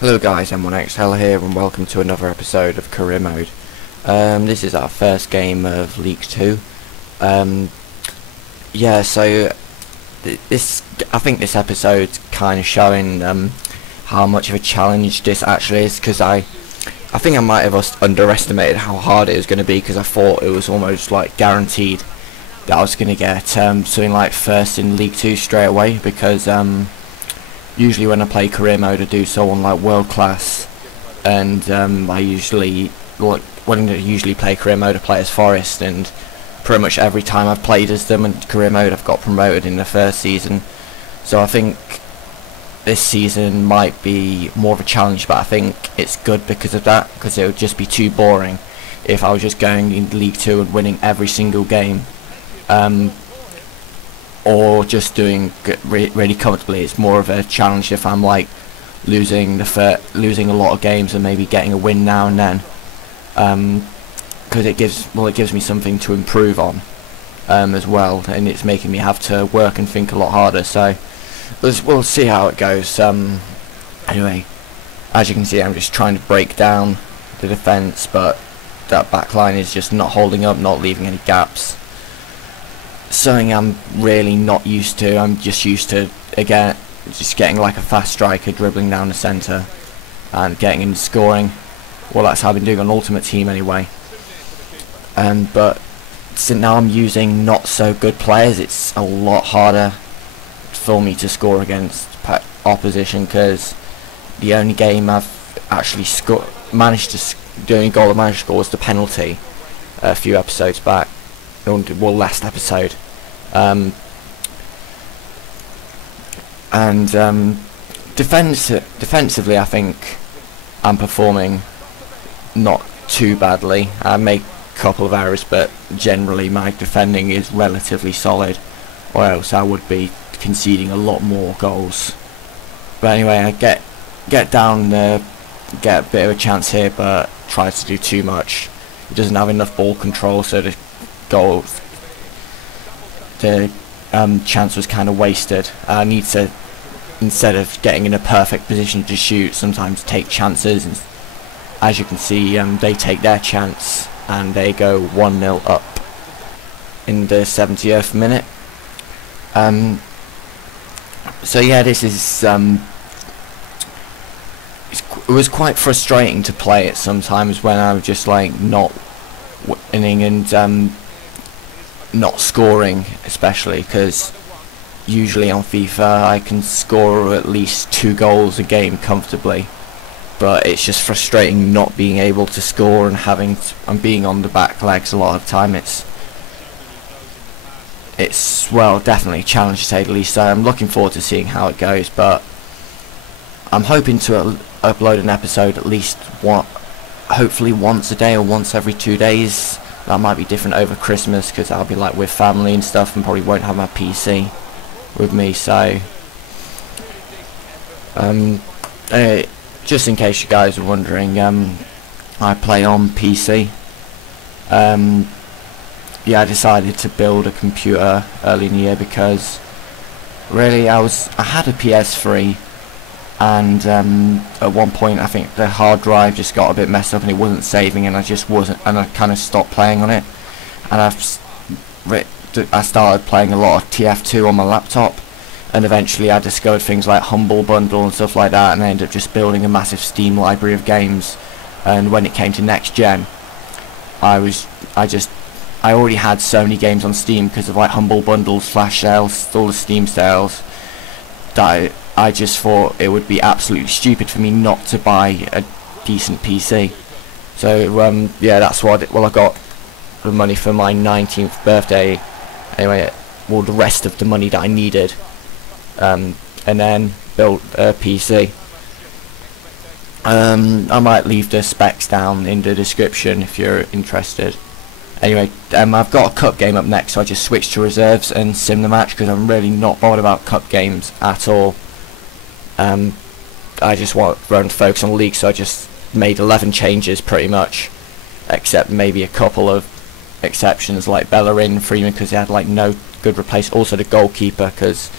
Hello guys, M1eXcel here and welcome to another episode of Career Mode. This is our first game of League 2. I think this episode's kind of showing how much of a challenge this actually is, because I think I might have underestimated how hard it was going to be, because I thought it was almost like guaranteed that I was going to get something like first in League 2 straight away, because usually when I play career mode I do so on like world class, and when I usually play career mode I play as Forest, and pretty much every time I've played as them in career mode I've got promoted in the first season. So I think this season might be more of a challenge, but I think it's good because of that, because it would just be too boring if I was just going in League 2 and winning every single game, or just doing really comfortably. It's more of a challenge if I'm like losing a lot of games and maybe getting a win now and then, because it gives me something to improve on as well, and it's making me have to work and think a lot harder. So we'll see how it goes. Anyway, as you can see, I'm just trying to break down the defence, but that back line is just not holding up, not leaving any gaps. Something I'm really not used to. I'm just used to, again, just getting like a fast striker, dribbling down the centre and getting in scoring. Well, that's how I've been doing on Ultimate Team anyway. But since now I'm using not so good players, it's a lot harder for me to score against opposition, because the only game I've actually managed to do any goal I managed to score was the penalty a few episodes back. Well, last episode. Defensively I think I'm performing not too badly. I make a couple of errors, but generally my defending is relatively solid, or else I would be conceding a lot more goals. But anyway, I get down there, get a bit of a chance here, but tries to do too much. He doesn't have enough ball control, so the chance was kind of wasted. I need to, instead of getting in a perfect position to shoot, sometimes take chances, and as you can see, they take their chance and they go 1-0 up in the 70th minute. So yeah, this is it was quite frustrating to play it sometimes when I was just like not winning and not scoring, especially because usually on FIFA I can score at least 2 goals a game comfortably, but it's just frustrating not being able to score and being on the back legs a lot of the time. It's well, definitely a challenge to say the least. So I'm looking forward to seeing how it goes, but I'm hoping to upload an episode at least hopefully once a day or once every 2 days. That might be different over Christmas, because I'll be like with family and stuff and probably won't have my PC with me. So anyway, just in case you guys are wondering, I play on PC. Yeah, I decided to build a computer early in the year because really I had a PS3, and at one point I think the hard drive just got a bit messed up and it wasn't saving, and I kind of stopped playing on it, and I started playing a lot of TF2 on my laptop, and eventually I discovered things like Humble Bundle and stuff like that, and I ended up just building a massive Steam library of games. And when it came to next gen, I already had so many games on Steam because of like Humble Bundles, flash sales, all the Steam sales, that I just thought it would be absolutely stupid for me not to buy a decent PC. So yeah, that's what I got the money for my 19th birthday. Anyway, well, the rest of the money that I needed, and then built a PC. I might leave the specs down in the description if you're interested. Anyway, I've got a cup game up next, so I just switched to reserves and sim the match because I'm really not bothered about cup games at all. I just want to focus on league, so I just made 11 changes pretty much, except maybe a couple of exceptions like Bellerin, Freeman, because they had like no good replace. Also the goalkeeper, because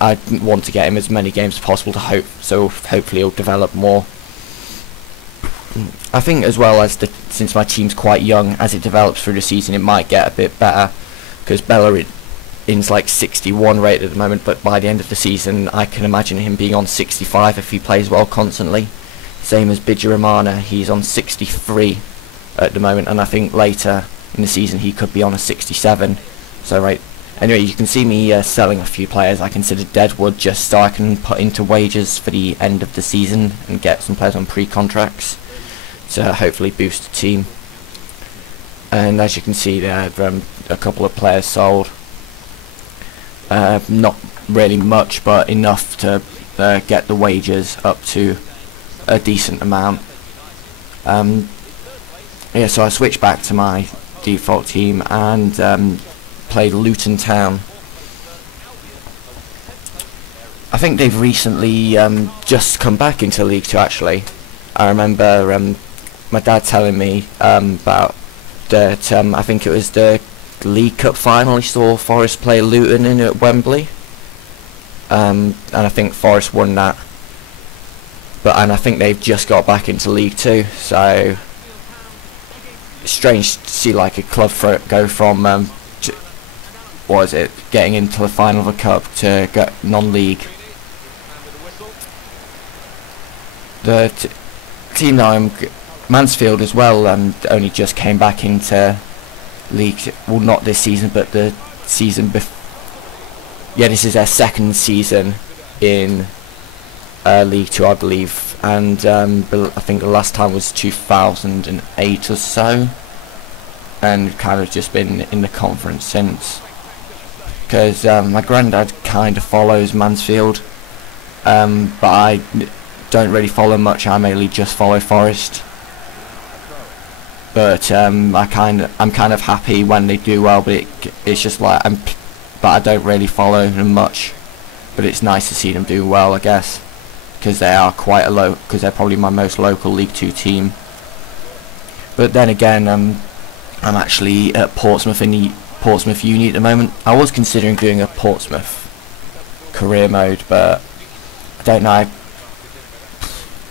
I want to get him as many games as possible so hopefully he'll develop more. I think as well as since my team's quite young, as it develops through the season, it might get a bit better, because Bellerin's like 61 rated at the moment, but by the end of the season I can imagine him being on 65 if he plays well constantly. Same as Bijaramana, he's on 63 at the moment, and I think later in the season he could be on a 67. So right, anyway, you can see me selling a few players I consider deadwood, just so I can put into wages for the end of the season and get some players on pre-contracts to hopefully boost the team. And as you can see there, a couple of players sold. Not really much, but enough to get the wages up to a decent amount. Yeah, so I switched back to my default team and played Luton Town. I think they've recently just come back into League 2 actually. I remember my dad telling me about that. I think it was the League Cup final he saw Forest play Luton in at Wembley, and I think Forest won that. And I think they've just got back into League 2, so it's strange to see like a club go from what is it, getting into the final of a cup to get non-league. The team now, Mansfield as well, only just came back into League. Well, not this season, but the season before. Yeah, this is their second season in League 2, I believe, and I think the last time was 2008 or so, and kind of just been in the conference since. Because my granddad kind of follows Mansfield, but I don't really follow much. I mainly just follow Forest. But I'm kind of happy when they do well. But it's just like but I don't really follow them much. But it's nice to see them do well, I guess, because they are quite because they're probably my most local League 2 team. But then again, I'm actually at Portsmouth in the Portsmouth Uni at the moment. I was considering doing a Portsmouth career mode, but I don't know. I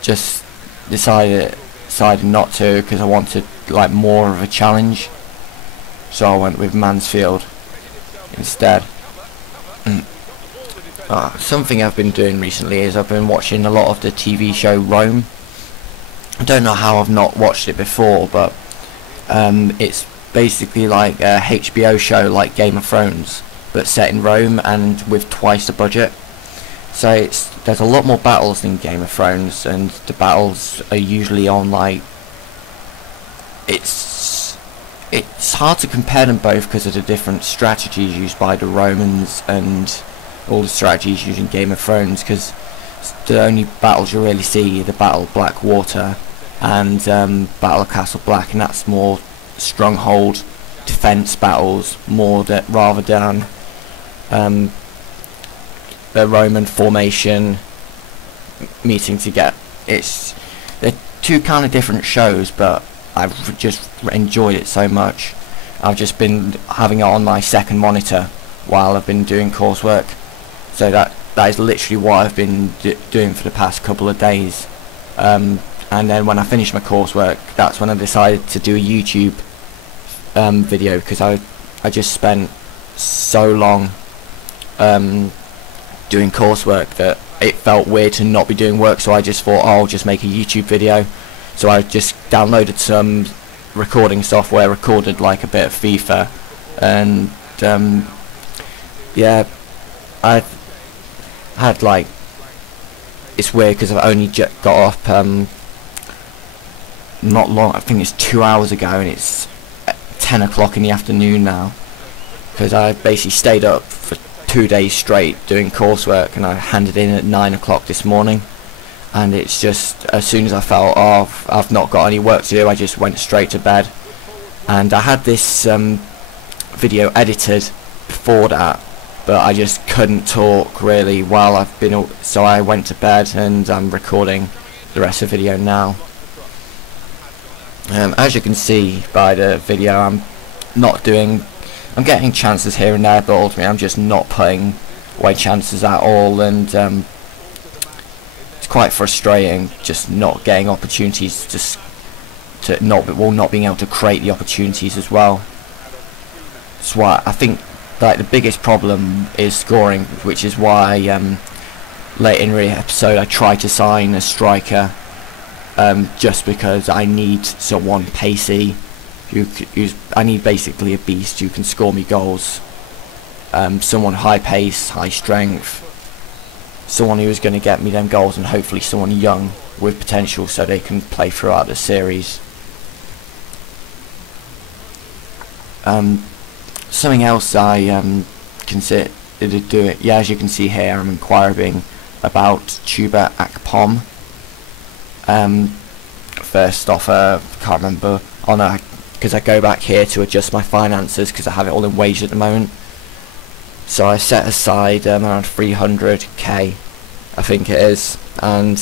just decided not to, because I wanted like more of a challenge. So I went with Mansfield instead. Something I've been doing recently is I've been watching a lot of the TV show Rome. I don't know how I've not watched it before, but it's basically like a HBO show like Game of Thrones, but set in Rome and with twice the budget. So there's a lot more battles than Game of Thrones, and the battles are usually on like, it's hard to compare them both because of the different strategies used by the Romans and all the strategies used in Game of Thrones, because the only battles you really see are the Battle of Blackwater and Battle of Castle Black, and that's more stronghold defense battles rather than the Roman formation meeting to get. They're two kind of different shows, but I've just enjoyed it so much. I've just been having it on my second monitor while I've been doing coursework, so that is literally what I've been doing for the past couple of days. And then when I finish my coursework, that's when I decided to do a YouTube video, because I just spent so long doing coursework that it felt weird to not be doing work. So I just thought, oh, I'll just make a YouTube video. So I just downloaded some recording software, recorded like a bit of FIFA, and yeah, I had like, it's weird because I've only just got up not long, I think it's 2 hours ago, and it's 10 o'clock in the afternoon now, because I basically stayed up for 2 days straight doing coursework, and I handed in at 9 o'clock this morning. And it's just, as soon as I felt, oh, I've not got any work to do, I just went straight to bed. And I had this video edited before that, but I just couldn't talk really while I've been, so I went to bed, and I'm recording the rest of the video now. As you can see by the video, I'm getting chances here and there, but ultimately I'm just not putting away chances at all, and it's quite frustrating just not getting opportunities, just to not being able to create the opportunities as well. That's why I think like the biggest problem is scoring, which is why late in the episode I tried to sign a striker, just because I need someone pacey, I need basically a beast who can score me goals, someone high pace, high strength, someone who is going to get me them goals, and hopefully someone young with potential so they can play throughout the series. Something else I considered doing, yeah, as you can see here, I'm inquiring about Tuba Akpom. First off, can't remember. Oh no, because I go back here to adjust my finances because I have it all in wages at the moment. So I set aside around 300k, I think it is, and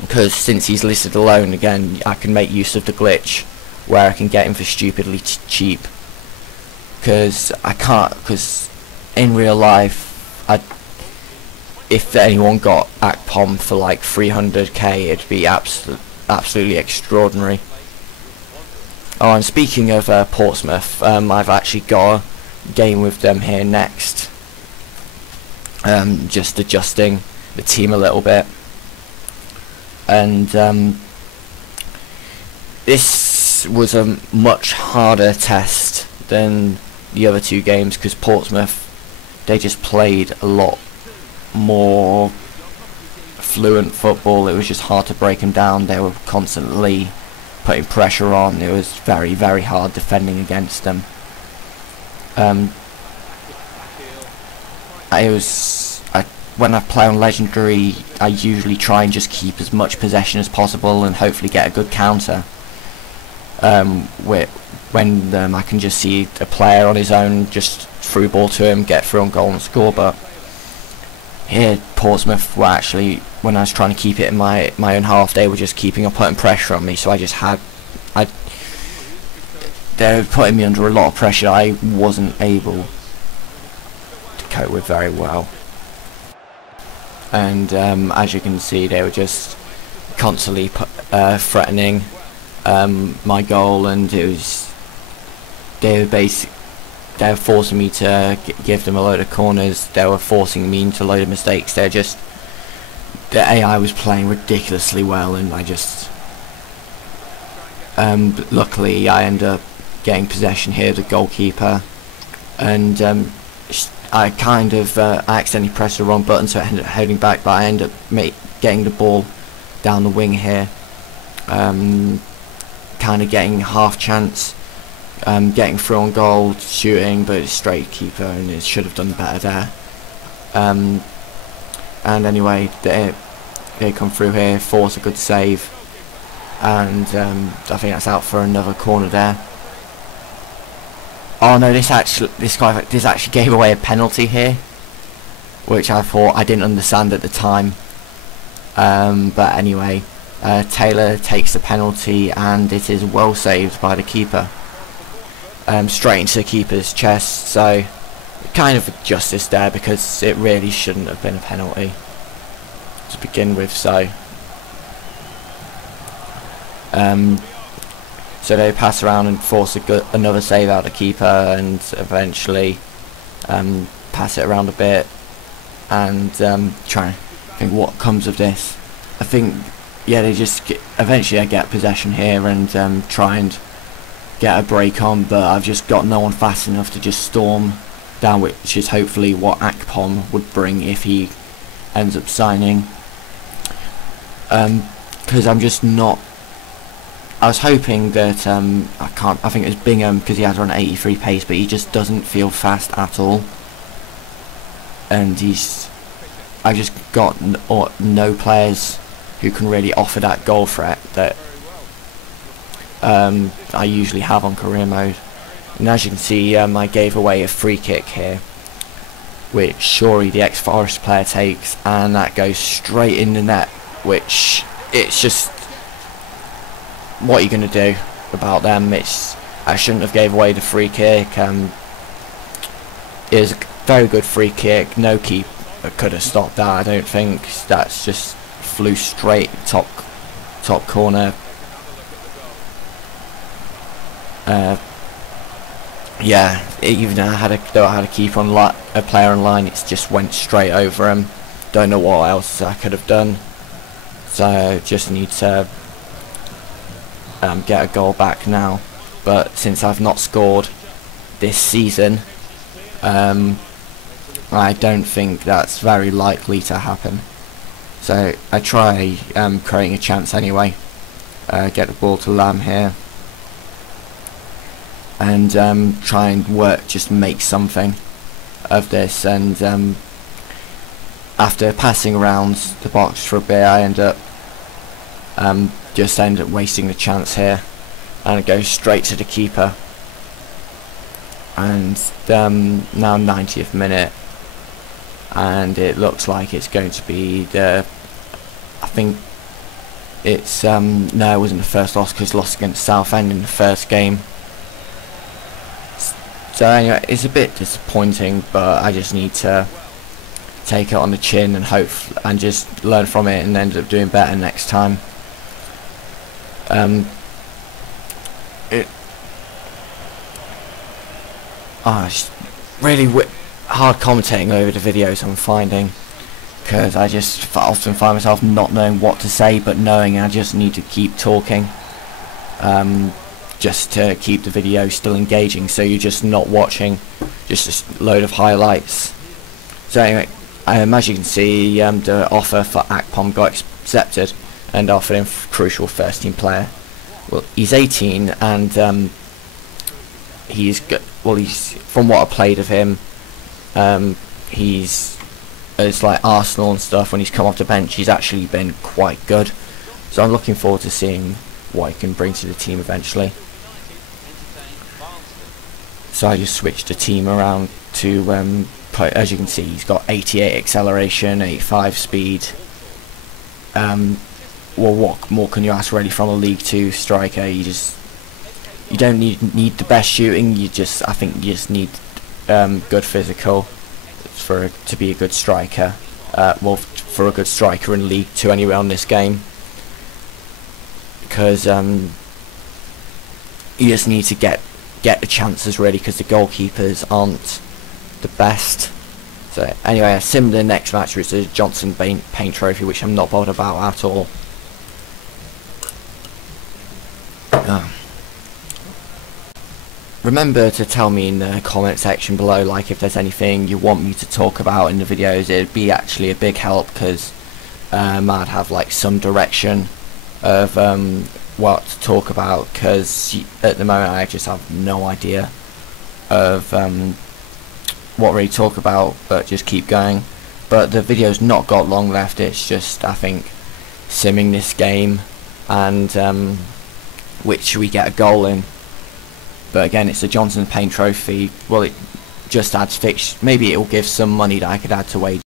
because since he's listed alone again, I can make use of the glitch where I can get him for stupidly cheap. Because I can't, because in real life, if anyone got Akpom for like 300k, it'd be absolutely extraordinary. Oh, and speaking of Portsmouth, I've actually got a game with them here next. Just adjusting the team a little bit, and this was a much harder test than the other two games because Portsmouth, they just played a lot more fluent football. It was just hard to break them down. They were constantly putting pressure on. It was very, very hard defending against them. When I play on Legendary, I usually try and just keep as much possession as possible and hopefully get a good counter. When I can just see a player on his own, just through ball to him, get through on goal and score. But here, Portsmouth were actually, when I was trying to keep it in my own half, they were just keeping on putting pressure on me. So they were putting me under a lot of pressure I wasn't able to cope with very well. And as you can see, they were just constantly threatening my goal, and they were forcing me to give them a load of corners. They were forcing me into a load of mistakes. The AI was playing ridiculously well, and I just luckily I ended up getting possession here, the goalkeeper, and I kind of I accidentally pressed the wrong button, so I ended up holding back, but I ended up getting the ball down the wing here, kind of getting half chance, getting through on goal, shooting, but it's straight keeper, and it should have done better there. And anyway, they come through here, force a good save, and I think that's out for another corner there. Oh no, this actually gave away a penalty here, which I didn't understand at the time. But anyway, Taylor takes the penalty, and it is well saved by the keeper. Straight into the keeper's chest, so kind of justice there, because it really shouldn't have been a penalty to begin with. So they pass around and force another save out of the keeper, and eventually pass it around a bit, and try and think what comes of this. I think, yeah, eventually I get possession here and try and get a break on, but I've just got no one fast enough to just storm down, which is hopefully what Akpom would bring if he ends up signing. Because I'm just not. I was hoping that I think it was Bingham, because he has around 83 pace, but he just doesn't feel fast at all. And I've just got no players who can really offer that goal threat that I usually have on career mode. And as you can see, I gave away a free kick here, which Shorey, the ex-Forest player, takes, and that goes straight in the net, which it's just, what are you going to do about them? I shouldn't have gave away the free kick. It was a very good free kick. No keeper could have stopped that, I don't think. That's just flew straight top corner. Yeah, even though I had a keeper on a player online, it just went straight over him. Don't know what else I could have done. So just need to get a goal back now. But since I've not scored this season, I don't think that's very likely to happen. So I try creating a chance anyway. Get the ball to Lamb here. And try and just make something of this. And after passing around the box for a bit, I end up wasting the chance here, and it goes straight to the keeper. And now 90th minute, and it looks like it's going to be I think it's no, it wasn't the first loss, because lost against Southend in the first game. So anyway, it's a bit disappointing, but I just need to take it on the chin and hope and just learn from it and end up doing better next time. It's really hard commentating over the videos I'm finding, because I just often find myself not knowing what to say, but knowing I just need to keep talking, just to keep the video still engaging, so you're just not watching just a load of highlights. So anyway, as you can see, the offer for Akpom got accepted and offered him crucial first team player. Well, he's 18, and he's from what I played of him, it's like Arsenal and stuff, when he's come off the bench he's actually been quite good, so I'm looking forward to seeing what he can bring to the team eventually. So I just switched the team around to as you can see, he's got 88 acceleration, 85 speed. Well, what more can you ask really from a League 2 striker? You don't need the best shooting. I think you just need good physical to be a good striker. Well, for a good striker in League 2 anyway on this game, because you just need to get the chances really, because the goalkeepers aren't the best. So anyway, I simmed the next match, which is the Johnson Paint Trophy, which I'm not bothered about at all. Remember to tell me in the comment section below, like, if there's anything you want me to talk about in the videos. It'd be actually a big help, because I'd have like some direction of what to talk about, because at the moment I just have no idea of what really to talk about, but just keep going. But the video's not got long left. It's just, I think, simming this game and which we get a goal in. But again, it's the Johnson Paint Trophy. Well, it just adds maybe it will give some money that I could add to wages.